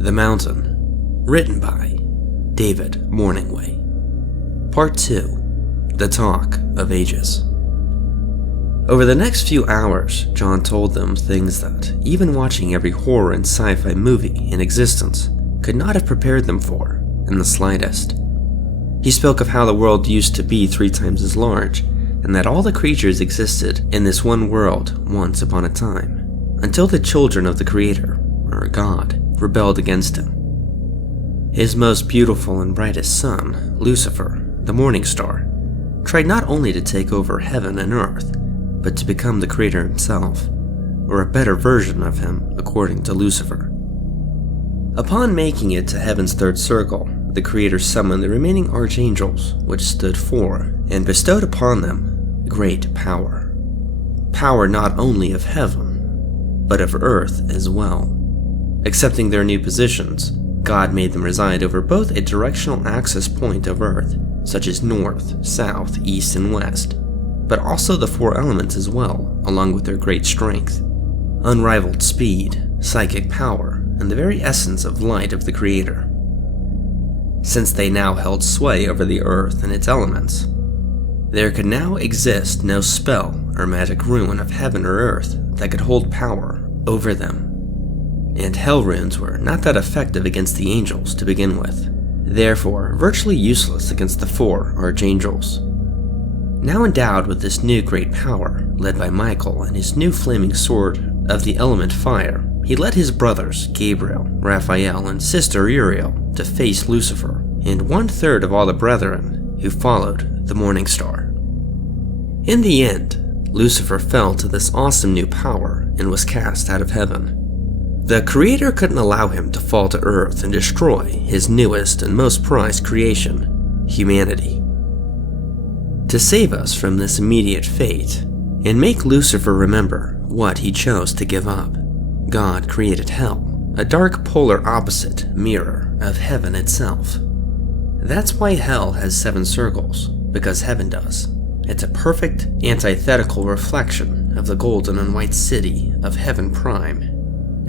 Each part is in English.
The Mountain, written by David MorningWay. Part 2, The Talk of Ages. Over the next few hours, John told them things that, even watching every horror and sci-fi movie in existence, could not have prepared them for, in the slightest. He spoke of how the world used to be 3 times as large, and that all the creatures existed in this one world once upon a time, until the children of the Creator, or God, rebelled against him. His most beautiful and brightest son, Lucifer, the morning star, tried not only to take over heaven and earth, but to become the Creator himself, or a better version of him according to Lucifer. Upon making it to heaven's 3rd circle, the Creator summoned the remaining archangels, which stood 4, and bestowed upon them great power. Power not only of heaven, but of earth as well. Accepting their new positions, God made them reside over both a directional access point of earth, such as north, south, east, and west, but also the 4 elements as well, along with their great strength, unrivaled speed, psychic power, and the very essence of light of the Creator. Since they now held sway over the earth and its elements, there could now exist no spell or magic rune of heaven or earth that could hold power over them. And hell runes were not that effective against the angels to begin with, therefore virtually useless against the 4 archangels. Now endowed with this new great power, led by Michael and his new flaming sword of the element fire, he led his brothers Gabriel, Raphael, and sister Uriel to face Lucifer, and 1/3 of all the brethren who followed the morning star. In the end, Lucifer fell to this awesome new power and was cast out of heaven. The Creator couldn't allow him to fall to earth and destroy his newest and most prized creation, humanity. To save us from this immediate fate, and make Lucifer remember what he chose to give up, God created hell, a dark polar opposite mirror of heaven itself. That's why hell has 7 circles, because heaven does. It's a perfect antithetical reflection of the golden and white city of heaven prime,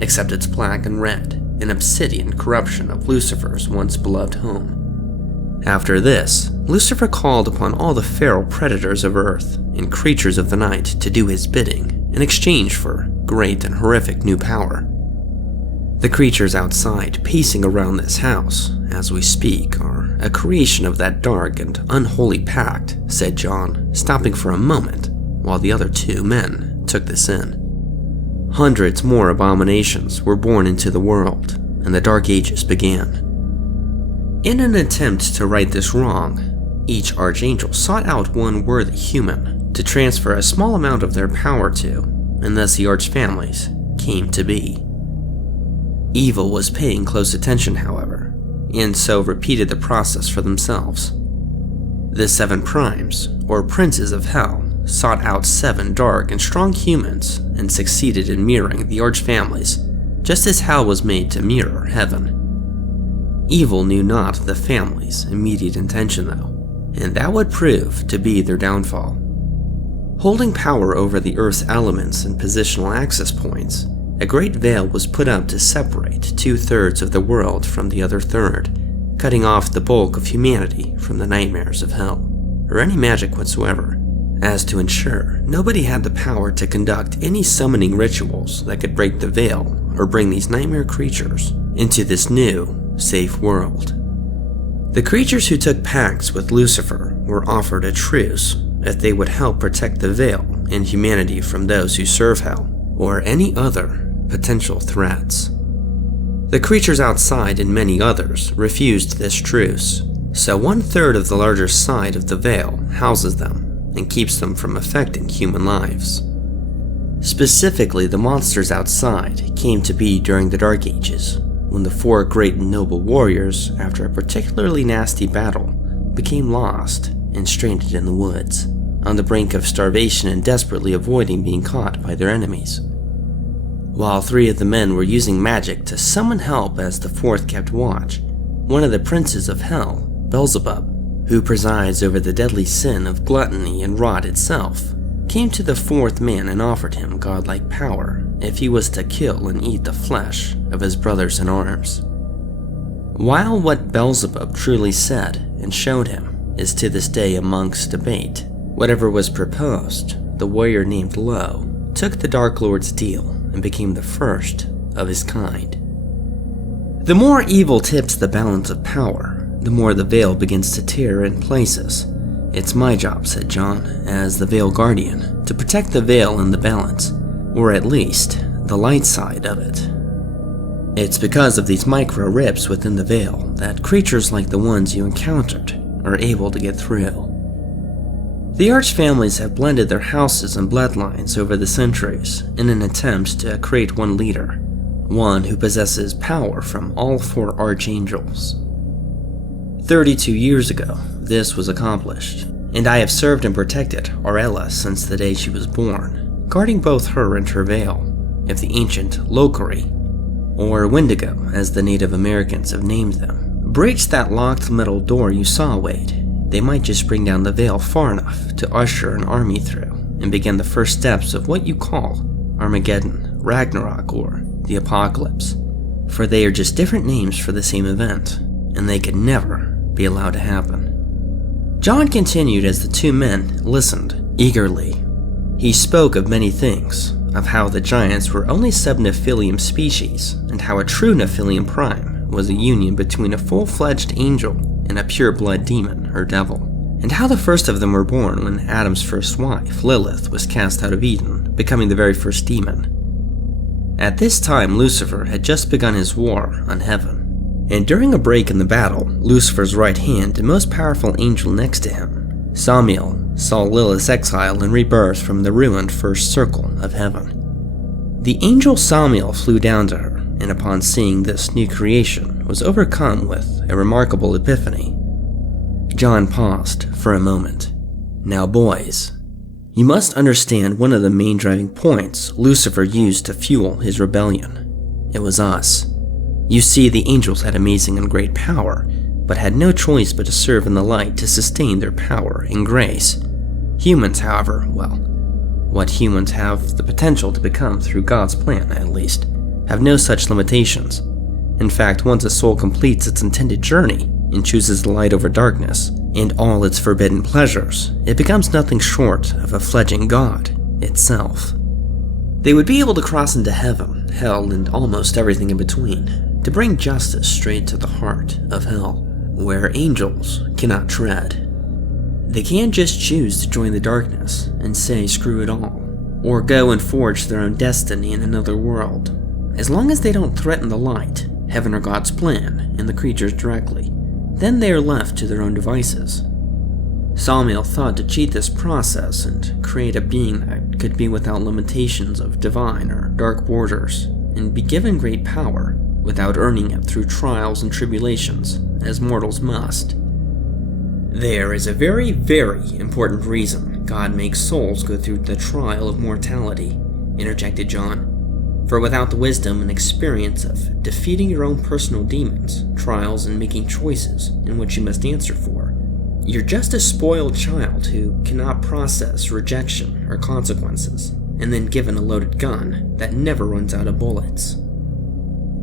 except it's black and red, an obsidian corruption of Lucifer's once beloved home. After this, Lucifer called upon all the feral predators of earth and creatures of the night to do his bidding in exchange for great and horrific new power. The creatures outside pacing around this house, as we speak, are a creation of that dark and unholy pact, said John, stopping for a moment while the other 2 men took this in. Hundreds more abominations were born into the world, and the Dark Ages began. In an attempt to right this wrong, each archangel sought out one worthy human to transfer a small amount of their power to, and thus the archfamilies came to be. Evil was paying close attention, however, and so repeated the process for themselves. The 7 primes, or princes of hell, sought out 7 dark and strong humans and succeeded in mirroring the archfamilies, just as hell was made to mirror heaven. Evil knew not the family's immediate intention though, and that would prove to be their downfall. Holding power over the earth's elements and positional access points, a great veil was put up to separate 2/3 of the world from the other 1/3, cutting off the bulk of humanity from the nightmares of hell, or any magic whatsoever, as to ensure nobody had the power to conduct any summoning rituals that could break the veil or bring these nightmare creatures into this new, safe world. The creatures who took pacts with Lucifer were offered a truce if they would help protect the veil and humanity from those who serve hell, or any other potential threats. The creatures outside and many others refused this truce, so 1/3 of the larger side of the veil houses them and keeps them from affecting human lives. Specifically, the monsters outside came to be during the Dark Ages, when the 4 great and noble warriors, after a particularly nasty battle, became lost and stranded in the woods, on the brink of starvation and desperately avoiding being caught by their enemies. While 3 of the men were using magic to summon help as the 4th kept watch, one of the princes of hell, Beelzebub, who presides over the deadly sin of gluttony and rot itself, came to the 4th man and offered him godlike power if he was to kill and eat the flesh of his brothers in arms. While what Beelzebub truly said and showed him is to this day amongst debate, whatever was proposed, the warrior named Lo took the Dark Lord's deal and became the first of his kind. The more evil tips the balance of power, the more the veil begins to tear in places. It's my job, said John, as the Veil Guardian, to protect the veil and the balance, or at least the light side of it. It's because of these micro rips within the veil that creatures like the ones you encountered are able to get through. The Arch families have blended their houses and bloodlines over the centuries in an attempt to create one leader, one who possesses power from all 4 archangels. 32 years ago, this was accomplished, and I have served and protected Aurela since the day she was born, guarding both her and her veil. If the ancient Lokari, or Wendigo as the Native Americans have named them, breached that locked metal door you saw, Wade, they might just bring down the veil far enough to usher an army through and begin the first steps of what you call Armageddon, Ragnarok, or the Apocalypse. For they are just different names for the same event, and they could never be allowed to happen. John continued as the 2 men listened eagerly. He spoke of many things, of how the giants were only sub-Nephilim species, and how a true Nephilim prime was a union between a full-fledged angel and a pure-blood demon or devil, and how the first of them were born when Adam's first wife, Lilith, was cast out of Eden, becoming the very first demon. At this time, Lucifer had just begun his war on heaven, and during a break in the battle, Lucifer's right hand and most powerful angel next to him, Samiel, saw Lilith's exile and rebirth from the ruined first circle of heaven. The angel Samiel flew down to her, and upon seeing this new creation, was overcome with a remarkable epiphany. John paused for a moment. Now boys, you must understand one of the main driving points Lucifer used to fuel his rebellion. It was us. You see, the angels had amazing and great power, but had no choice but to serve in the light to sustain their power and grace. Humans, however, well, what humans have the potential to become through God's plan, at least, have no such limitations. In fact, once a soul completes its intended journey and chooses the light over darkness and all its forbidden pleasures, it becomes nothing short of a fledgling god itself. They would be able to cross into heaven, hell, and almost everything in between, to bring justice straight to the heart of hell, where angels cannot tread. They can't just choose to join the darkness and say screw it all, or go and forge their own destiny in another world. As long as they don't threaten the light, heaven or God's plan, and the creatures directly, then they are left to their own devices. Samiel thought to cheat this process and create a being that could be without limitations of divine or dark borders, and be given great power without earning it through trials and tribulations, as mortals must. There is a very, very important reason God makes souls go through the trial of mortality, interjected John. For without the wisdom and experience of defeating your own personal demons, trials, and making choices in which you must answer for, you're just a spoiled child who cannot process rejection or consequences, and then given a loaded gun that never runs out of bullets.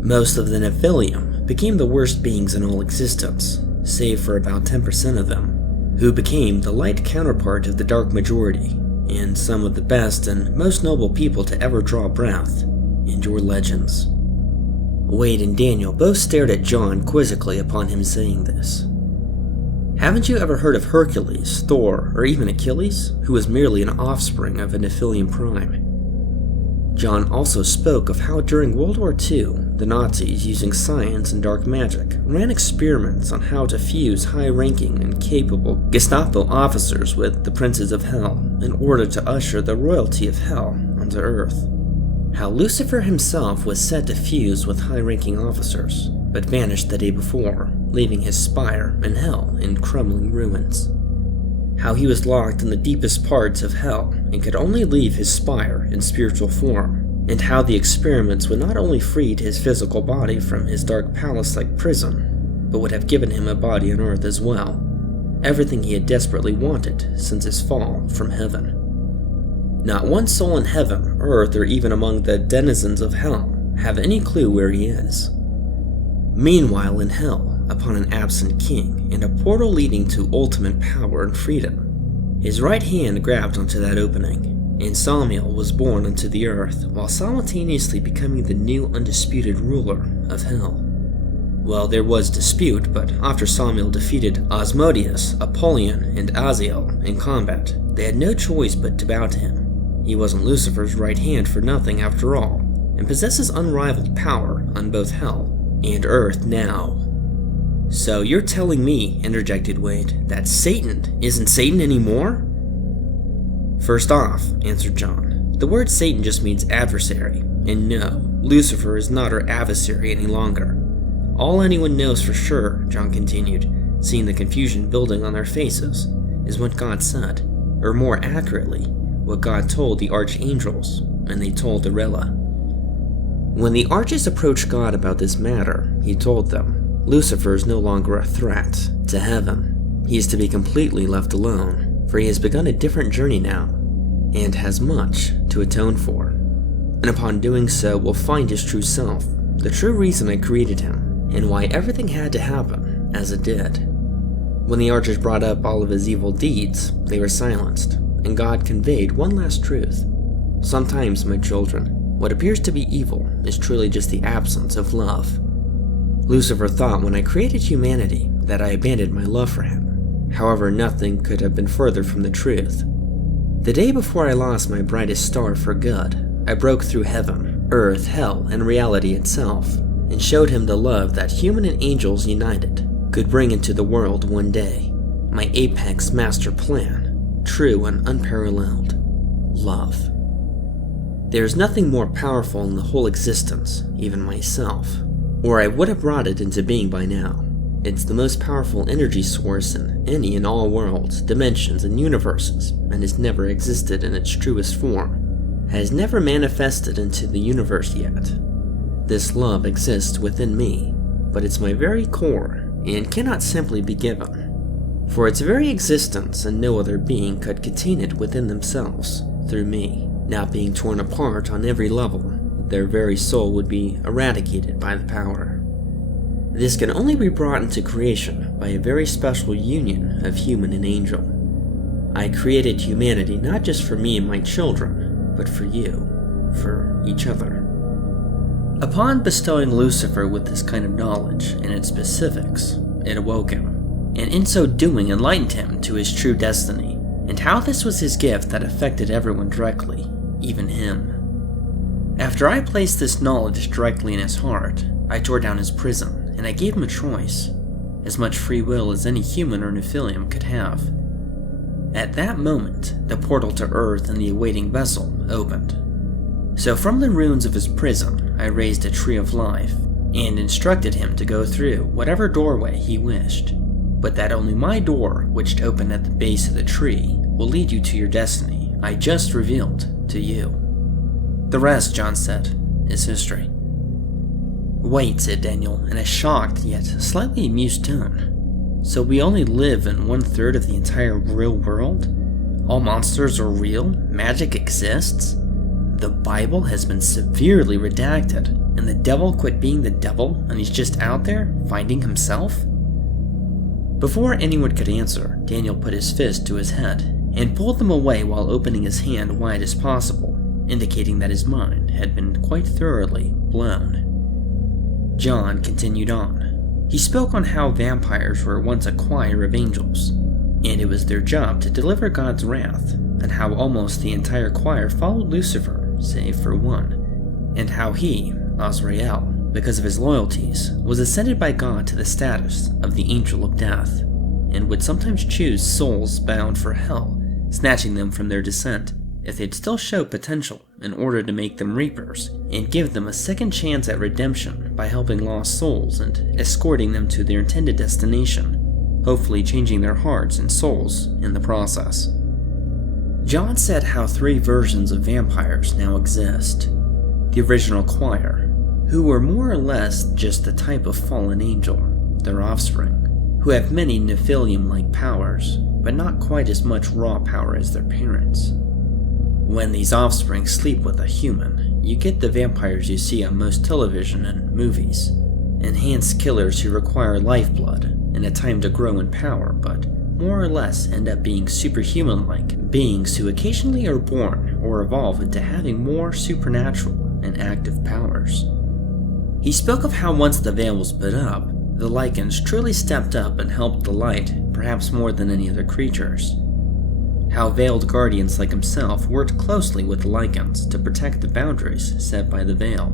Most of the Nephilim became the worst beings in all existence, save for about 10% of them, who became the light counterpart of the dark majority, and some of the best and most noble people to ever draw breath, and your legends. Wade and Daniel both stared at John quizzically upon him saying this. Haven't you ever heard of Hercules, Thor, or even Achilles, who was merely an offspring of a Nephilim prime? John also spoke of how during World War II, the Nazis, using science and dark magic, ran experiments on how to fuse high-ranking and capable Gestapo officers with the princes of hell in order to usher the royalty of hell onto Earth. How Lucifer himself was set to fuse with high-ranking officers, but vanished the day before, leaving his spire in hell in crumbling ruins. How he was locked in the deepest parts of hell and could only leave his spire in spiritual form, and how the experiments would not only freed his physical body from his dark palace-like prison, but would have given him a body on earth as well, everything he had desperately wanted since his fall from heaven. Not one soul in heaven, earth, or even among the denizens of hell have any clue where he is. Meanwhile, in hell, upon an absent king and a portal leading to ultimate power and freedom, his right hand grabbed onto that opening, and Samael was born unto the earth while simultaneously becoming the new undisputed ruler of hell. Well, there was dispute, but after Samael defeated Asmodeus, Apollyon, and Azazel in combat, they had no choice but to bow to him. He wasn't Lucifer's right hand for nothing after all, and possesses unrivaled power on both hell and earth now. So you're telling me, interjected Wade, that Satan isn't Satan anymore? First off, answered John, the word Satan just means adversary, and no, Lucifer is not our adversary any longer. All anyone knows for sure, John continued, seeing the confusion building on their faces, is what God said, or more accurately, what God told the archangels, and they told Arella. When the arches approached God about this matter, he told them, Lucifer is no longer a threat to heaven. He is to be completely left alone, for he has begun a different journey now, and has much to atone for. And upon doing so, will find his true self, the true reason I created him, and why everything had to happen as it did. When the archers brought up all of his evil deeds, they were silenced, and God conveyed one last truth. Sometimes, my children, what appears to be evil is truly just the absence of love. Lucifer thought when I created humanity that I abandoned my love for him. However, nothing could have been further from the truth. The day before I lost my brightest star for good, I broke through heaven, earth, hell, and reality itself, and showed him the love that human and angels united could bring into the world one day. My apex master plan, true and unparalleled, love. There is nothing more powerful in the whole existence, even myself, or I would have brought it into being by now. It's the most powerful energy source in any and all worlds, dimensions, and universes, and has never existed in its truest form, has never manifested into the universe yet. This love exists within me, but it's my very core, and cannot simply be given. For its very existence and no other being could contain it within themselves, through me, now being torn apart on every level, their very soul would be eradicated by the power. This can only be brought into creation by a very special union of human and angel. I created humanity not just for me and my children, but for you, for each other. Upon bestowing Lucifer with this kind of knowledge and its specifics, it awoke him, and in so doing enlightened him to his true destiny, and how this was his gift that affected everyone directly, even him. After I placed this knowledge directly in his heart, I tore down his prison, and I gave him a choice, as much free will as any human or Nephilim could have. At that moment, the portal to Earth and the awaiting vessel opened. So from the ruins of his prison, I raised a tree of life, and instructed him to go through whatever doorway he wished, but that only my door, which opened at the base of the tree, will lead you to your destiny I just revealed to you. The rest, John said, is history. Wait, said Daniel, in a shocked yet slightly amused tone. So we only live in 1/3 of the entire real world? All monsters are real? Magic exists? The Bible has been severely redacted, and the devil quit being the devil, and he's just out there, finding himself? Before anyone could answer, Daniel put his fist to his head, and pulled them away while opening his hand wide as possible, indicating that his mind had been quite thoroughly blown. John continued on. He spoke on how vampires were once a choir of angels, and it was their job to deliver God's wrath, and how almost the entire choir followed Lucifer, save for one, and how he, Azrael, because of his loyalties, was ascended by God to the status of the Angel of Death, and would sometimes choose souls bound for hell, snatching them from their descent if they'd still show potential in order to make them reapers, and give them a second chance at redemption by helping lost souls and escorting them to their intended destination, hopefully changing their hearts and souls in the process. John said how 3 versions of vampires now exist. The original choir, who were more or less just the type of fallen angel, their offspring, who have many Nephilim-like powers, but not quite as much raw power as their parents. When these offspring sleep with a human, you get the vampires you see on most television and movies, enhanced killers who require lifeblood and a time to grow in power, but more or less end up being superhuman-like beings who occasionally are born or evolve into having more supernatural and active powers. He spoke of how once the veil was put up, the lycans truly stepped up and helped the light, perhaps more than any other creatures. How veiled guardians like himself worked closely with the lycans to protect the boundaries set by the veil,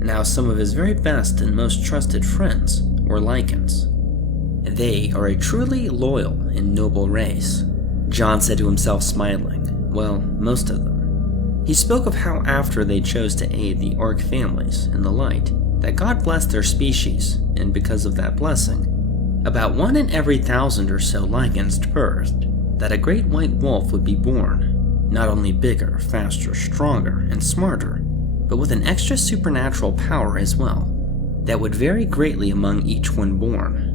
and how some of his very best and most trusted friends were lycans. They are a truly loyal and noble race, John said to himself, smiling. Well, most of them. He spoke of how after they chose to aid the Ark families in the light, that God blessed their species, and because of that blessing, about 1 in every 1,000 or so lycans birthed, that a great white wolf would be born, not only bigger, faster, stronger, and smarter, but with an extra supernatural power as well, that would vary greatly among each one born.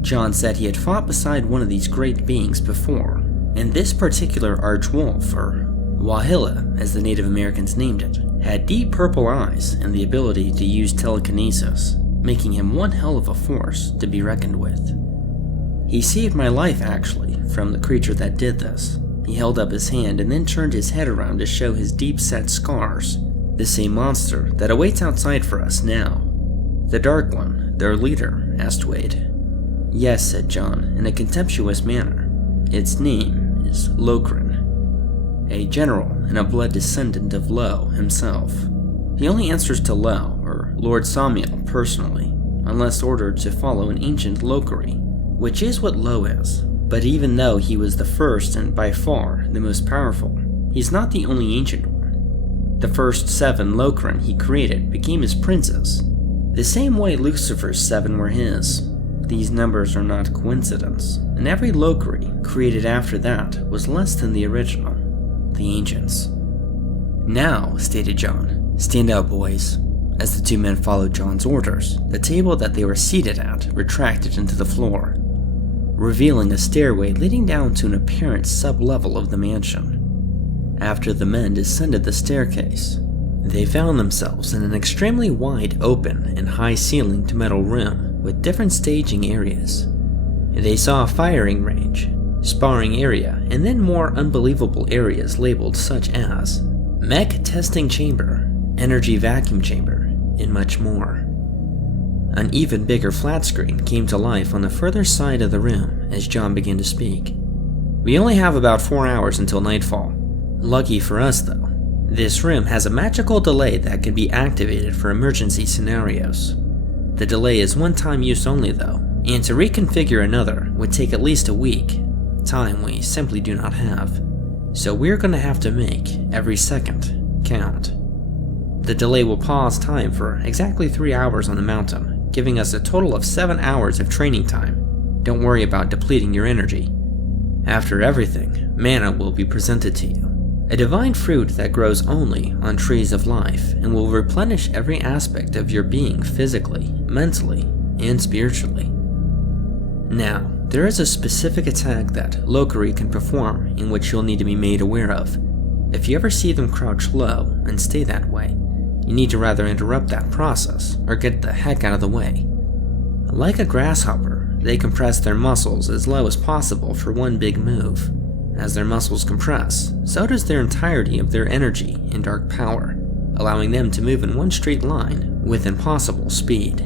John said he had fought beside one of these great beings before, and this particular archwolf, or Wahila as the Native Americans named it, had deep purple eyes and the ability to use telekinesis, making him one hell of a force to be reckoned with. He saved my life, actually, from the creature that did this. He held up his hand and then turned his head around to show his deep-set scars, the same monster that awaits outside for us now. The Dark One, their leader, asked Wade. Yes, said John, in a contemptuous manner. Its name is Lokrin, a general and a blood descendant of Lo himself. He only answers to Lo, or Lord Samiel, personally, unless ordered to follow an ancient Lokari, which is what Lo is. But even though he was the first and by far the most powerful, he's not the only ancient one. The first 7 Lokrin he created became his princes, the same way Lucifer's 7 were his. These numbers are not coincidence, and every Lokari created after that was less than the original, the ancients. Now, stated John, stand out, boys. As the 2 men followed John's orders, the table that they were seated at retracted into the floor, revealing a stairway leading down to an apparent sub-level of the mansion. After the men descended the staircase, they found themselves in an extremely wide open and high-ceilinged metal room with different staging areas. They saw a firing range, sparring area, and then more unbelievable areas labeled such as mech testing chamber, energy vacuum chamber, and much more. An even bigger flat screen came to life on the further side of the room as John began to speak. We only have about 4 hours until nightfall. Lucky for us, though, this room has a magical delay that can be activated for emergency scenarios. The delay is one-time use only, though, and to reconfigure another would take at least a week, time we simply do not have. So we're going to have to make every second count. The delay will pause time for exactly 3 hours on the mountain, giving us a total of 7 hours of training time. Don't worry about depleting your energy. After everything, manna will be presented to you. A divine fruit that grows only on trees of life and will replenish every aspect of your being physically, mentally, and spiritually. Now, there is a specific attack that Lokari can perform in which you'll need to be made aware of. If you ever see them crouch low and stay that way, you need to rather interrupt that process or get the heck out of the way. Like a grasshopper, they compress their muscles as low as possible for one big move. As their muscles compress, so does their entirety of their energy and dark power, allowing them to move in one straight line with impossible speed.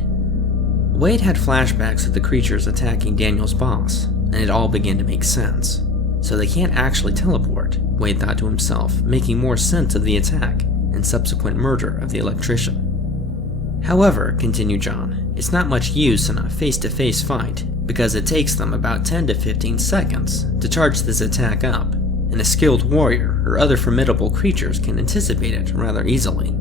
Wade had flashbacks of the creatures attacking Daniel's boss, and it all began to make sense. So they can't actually teleport, Wade thought to himself, making more sense of the attack and subsequent murder of the electrician. However, continued John, it's not much use in a face-to-face fight, because it takes them about 10 to 15 seconds to charge this attack up, and a skilled warrior or other formidable creatures can anticipate it rather easily.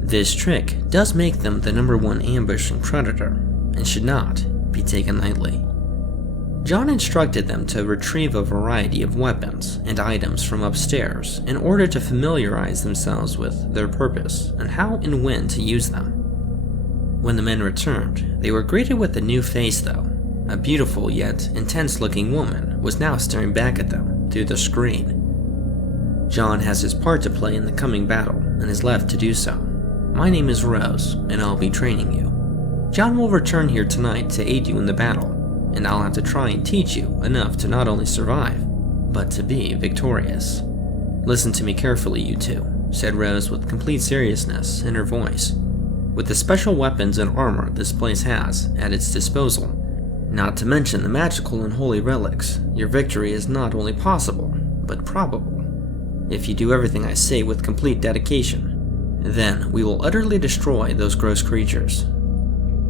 This trick does make them the #1 ambushing predator, and should not be taken lightly. John instructed them to retrieve a variety of weapons and items from upstairs in order to familiarize themselves with their purpose and how and when to use them. When the men returned, they were greeted with a new face though. A beautiful yet intense-looking woman was now staring back at them through the screen. John has his part to play in the coming battle and is left to do so. My name is Rose, and I'll be training you. John will return here tonight to aid you in the battle, and I'll have to try and teach you enough to not only survive, but to be victorious. Listen to me carefully, you two, said Rose with complete seriousness in her voice. With the special weapons and armor this place has at its disposal, not to mention the magical and holy relics, your victory is not only possible, but probable. If you do everything I say with complete dedication, then we will utterly destroy those gross creatures.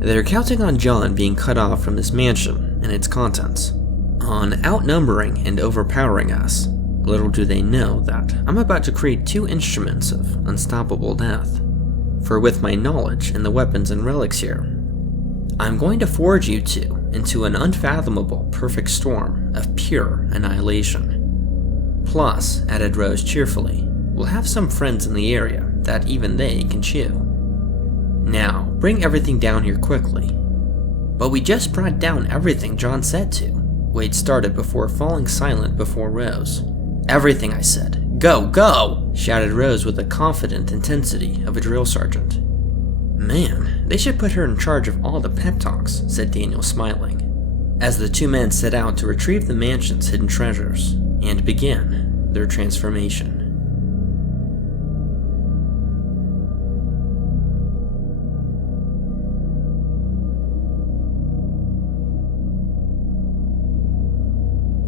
They're counting on John being cut off from his mansion and its contents, on outnumbering and overpowering us. Little do they know that I'm about to create 2 instruments of unstoppable death. For with my knowledge and the weapons and relics here, I'm going to forge you two into an unfathomable perfect storm of pure annihilation. Plus, added Rose cheerfully, we'll have some friends in the area that even they can chew. Now, bring everything down here quickly. But we just brought down everything John said to, Wade started before falling silent before Rose. Everything I said. Go, go! Shouted Rose with the confident intensity of a drill sergeant. Man, they should put her in charge of all the pep talks, said Daniel smiling, as the 2 men set out to retrieve the mansion's hidden treasures and begin their transformation.